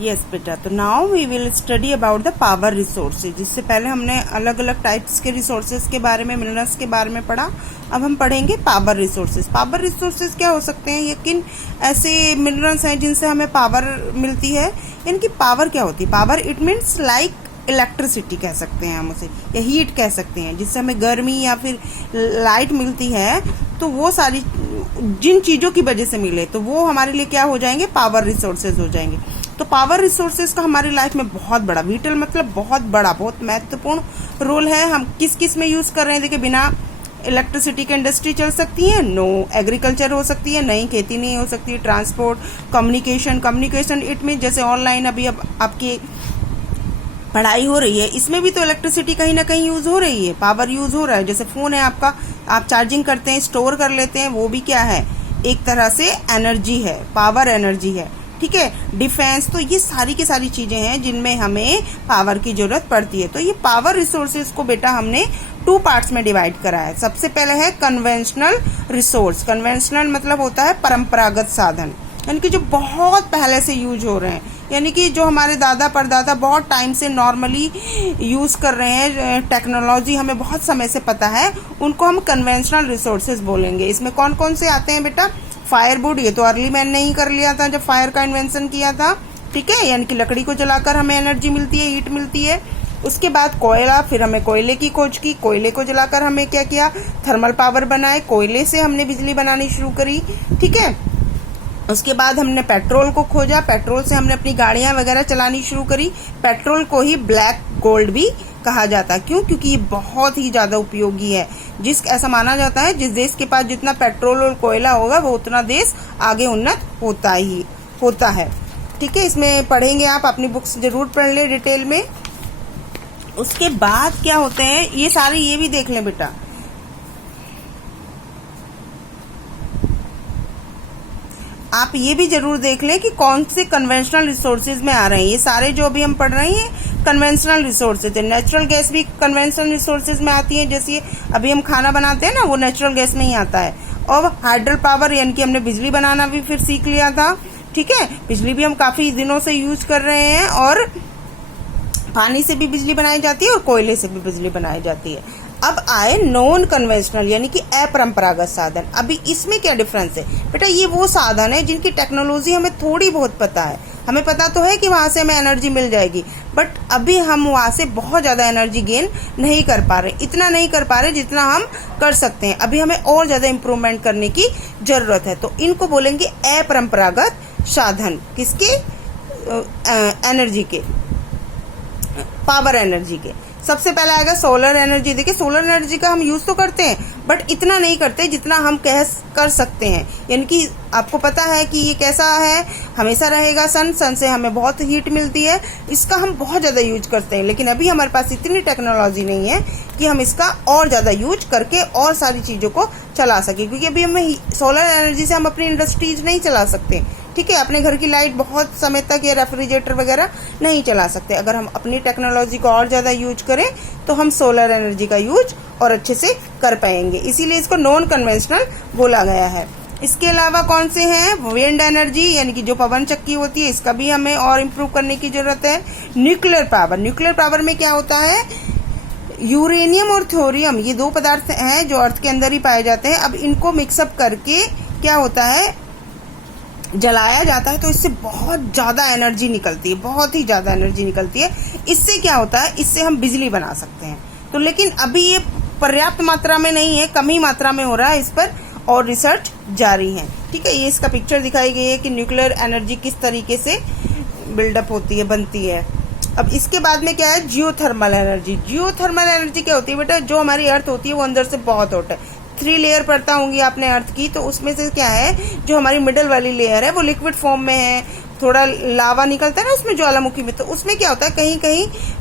Yes बेटा, तो now we will study about the power resources. जिससे पहले हमने अलग अलग टाइप्स के रिसोर्सेज के बारे में, मिनरल्स के बारे में पढ़ा। अब हम पढ़ेंगे पावर रिसोर्सेज। पावर रिसोर्सेज क्या हो सकते हैं? ये किन ऐसे मिनरल्स हैं जिनसे हमें पावर मिलती है? इनकी पावर क्या होती है? Power it means like electricity कह सकते हैं हम उसे, या हीट कह सकते हैं, जिससे हमें गर्मी या फिर लाइट मिलती है। तो वो सारी जिन चीज़ों की वजह से मिले तो वो हमारे लिए क्या हो जाएंगे? पावर रिसोर्सेज हो जाएंगे। तो पावर रिसोर्सेज का हमारी लाइफ में बहुत बड़ा, विटल मतलब बहुत बड़ा, बहुत महत्वपूर्ण रोल है। हम किस किस में यूज कर रहे हैं? देखिए, बिना इलेक्ट्रिसिटी की इंडस्ट्री चल सकती है? नो। एग्रीकल्चर हो सकती है? नहीं, खेती नहीं हो सकती। ट्रांसपोर्ट, कम्युनिकेशन इट मीन जैसे ऑनलाइन अभी अब आपकी पढ़ाई हो रही है, इसमें भी तो इलेक्ट्रिसिटी कहीं ना कहीं यूज हो रही है, पावर यूज हो रहा है। जैसे फोन है आपका, आप चार्जिंग करते हैं, स्टोर कर लेते हैं, वो भी क्या है? एक तरह से एनर्जी है, पावर एनर्जी है। ठीक है, डिफेंस, तो ये सारी की सारी चीजें हैं जिनमें हमें पावर की जरूरत पड़ती है। तो ये पावर रिसोर्सेज को बेटा हमने 2 पार्ट्स में डिवाइड करा है। सबसे पहले है कन्वेंशनल रिसोर्स। कन्वेंशनल मतलब होता है परंपरागत साधन, यानी कि जो बहुत पहले से यूज हो रहे हैं, यानी कि जो हमारे दादा परदादा बहुत टाइम से नॉर्मली यूज कर रहे हैं, टेक्नोलॉजी हमें बहुत समय से पता है, उनको हम कन्वेंशनल रिसोर्सेज बोलेंगे। इसमें कौन कौन से आते हैं बेटा? फायरवुड, ये तो अर्ली मैन ने ही कर लिया था जब फायर का इन्वेंशन किया था। ठीक है, यानी कि लकड़ी को जलाकर हमें एनर्जी मिलती है, हीट मिलती है। उसके बाद कोयला, फिर हमें कोयले की खोज की, कोयले को जलाकर हमें क्या किया? थर्मल पावर बनाए, कोयले से हमने बिजली बनानी शुरू करी। ठीक है, उसके बाद हमने पेट्रोल को खोजा, पेट्रोल से हमने अपनी गाड़ियां वगैरह चलानी शुरू करी। पेट्रोल को ही ब्लैक गोल्ड भी कहा जाता है। क्यों? क्योंकि ये बहुत ही ज्यादा उपयोगी है। ऐसा माना जाता है जिस देश के पास जितना पेट्रोल और कोयला होगा वो उतना देश आगे उन्नत होता है। ठीक है, इसमें पढ़ेंगे, आप अपनी बुक्स जरूर पढ़ ले डिटेल में। उसके बाद क्या होते हैं ये सारे, ये भी देख लें बेटा। आप ये भी जरूर देख लें कि कौन से कन्वेंशनल रिसोर्सेज में आ रहे हैं। ये सारे जो अभी हम पढ़ रहे हैं कन्वेंशनल रिसोर्सेज है। नेचुरल गैस भी कन्वेंशनल रिसोर्सेज में आती है, जैसे अभी हम खाना बनाते हैं ना, वो नेचुरल गैस में ही आता है। और हाइड्रो पावर, यानी कि हमने बिजली बनाना भी फिर सीख लिया था। ठीक है, बिजली भी हम काफी दिनों से यूज कर रहे हैं, और पानी से भी बिजली बनाई जाती है और कोयले से भी बिजली बनाई जाती है। अब आए नॉन कन्वेंशनल, यानी कि अपरंपरागत साधन। अभी इसमें क्या डिफरेंस है बेटा? ये वो साधन है जिनकी टेक्नोलॉजी हमें थोड़ी बहुत पता है। हमें पता तो है कि वहां से हमें एनर्जी मिल जाएगी, बट अभी हम वहां से बहुत ज्यादा एनर्जी गेन नहीं कर पा रहे, इतना नहीं कर पा रहे जितना हम कर सकते हैं। अभी हमें और ज्यादा इंप्रूवमेंट करने की जरूरत है। तो इनको बोलेंगे अपरंपरागत साधन। किसके? एनर्जी के, पावर एनर्जी के। सबसे पहले आएगा सोलर एनर्जी। देखिए, सोलर एनर्जी का हम यूज तो करते हैं, बट इतना नहीं करते जितना हम कर सकते हैं। यानी कि आपको पता है कि ये कैसा है, हमेशा रहेगा। सन से हमें बहुत हीट मिलती है, इसका हम बहुत ज्यादा यूज करते हैं। लेकिन अभी हमारे पास इतनी टेक्नोलॉजी नहीं है कि हम इसका और ज्यादा यूज करके और सारी चीजों को चला सके, क्योंकि अभी हमें सोलर एनर्जी से हम अपनी इंडस्ट्रीज नहीं चला सकते। ठीक है, अपने घर की लाइट बहुत समय तक, या रेफ्रिजरेटर वगैरह नहीं चला सकते। अगर हम अपनी टेक्नोलॉजी को और ज्यादा यूज करें तो हम सोलर एनर्जी का यूज और अच्छे से कर पाएंगे, इसीलिए इसको नॉन कन्वेंशनल बोला गया है। इसके अलावा कौन से हैं? विंड एनर्जी, यानी कि जो पवन चक्की होती है, इसका भी हमें और इम्प्रूव करने की जरूरत है। न्यूक्लियर पावर, न्यूक्लियर पावर में क्या होता है? यूरेनियम और थोरियम, ये 2 पदार्थ हैं जो अर्थ के अंदर ही पाए जाते हैं। अब इनको मिक्सअप करके क्या होता है? जलाया जाता है, तो इससे बहुत ज्यादा एनर्जी निकलती है, बहुत ही ज्यादा एनर्जी निकलती है। इससे क्या होता है? इससे हम बिजली बना सकते हैं। तो लेकिन अभी ये पर्याप्त मात्रा में नहीं है, कम ही मात्रा में हो रहा है, इस पर और रिसर्च जारी है। ठीक है, ये इसका पिक्चर दिखाई गई है कि न्यूक्लियर एनर्जी किस तरीके से बिल्डअप होती है, बनती है। अब इसके बाद में क्या है? Geothermal energy. जियोथर्मल एनर्जी क्या होती है बेटा? जो हमारी अर्थ होती है वो अंदर से बहुत हॉट है। 3 लेयर पड़ता होंगी आपने अर्थ की, तो उसमें से क्या है, जो हमारी मिडल वाली लेयर है वो लिक्विड फॉर्म में है, थोड़ा लावा निकलता है ना उसमें ज्वालामुखी में, तो उसमें क्या होता है, कहीं कहीं